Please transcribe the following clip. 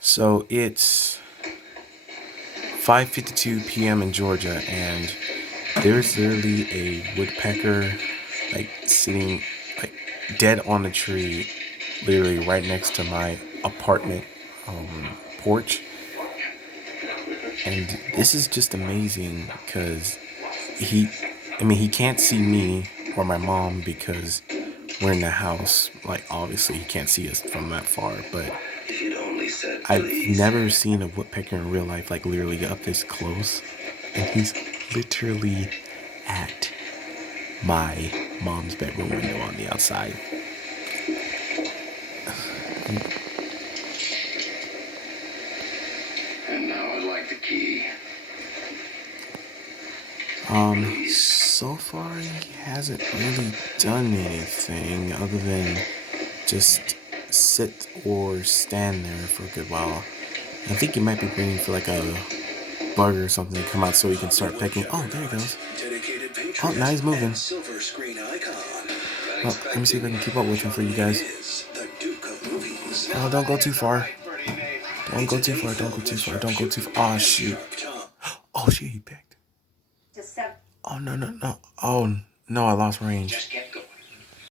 So it's 5:52 p.m. in Georgia, and there's literally a woodpecker like sitting like dead on a tree, literally right next to my apartment porch. And this is just amazing because he, I mean, he can't see me or my mom because we're in the house. Like, obviously, he can't see us from that far, but I've never seen a woodpecker in real life, like literally up this close. And he's literally at my mom's bedroom window on the outside. And now I'd like the key. So far he hasn't really done anything other than just sit or stand there for a good while. I think he might be waiting for like a bug or something to come out so he can start pecking. Oh, there he goes. Oh, now he's moving. Oh, let me see if I can keep up with him for you guys. Oh, don't go too far. Don't go too far. Don't go too far. Don't go too far. Oh, shoot. Oh, shit, he pecked. Oh, no, no, no. Oh, no, I lost range.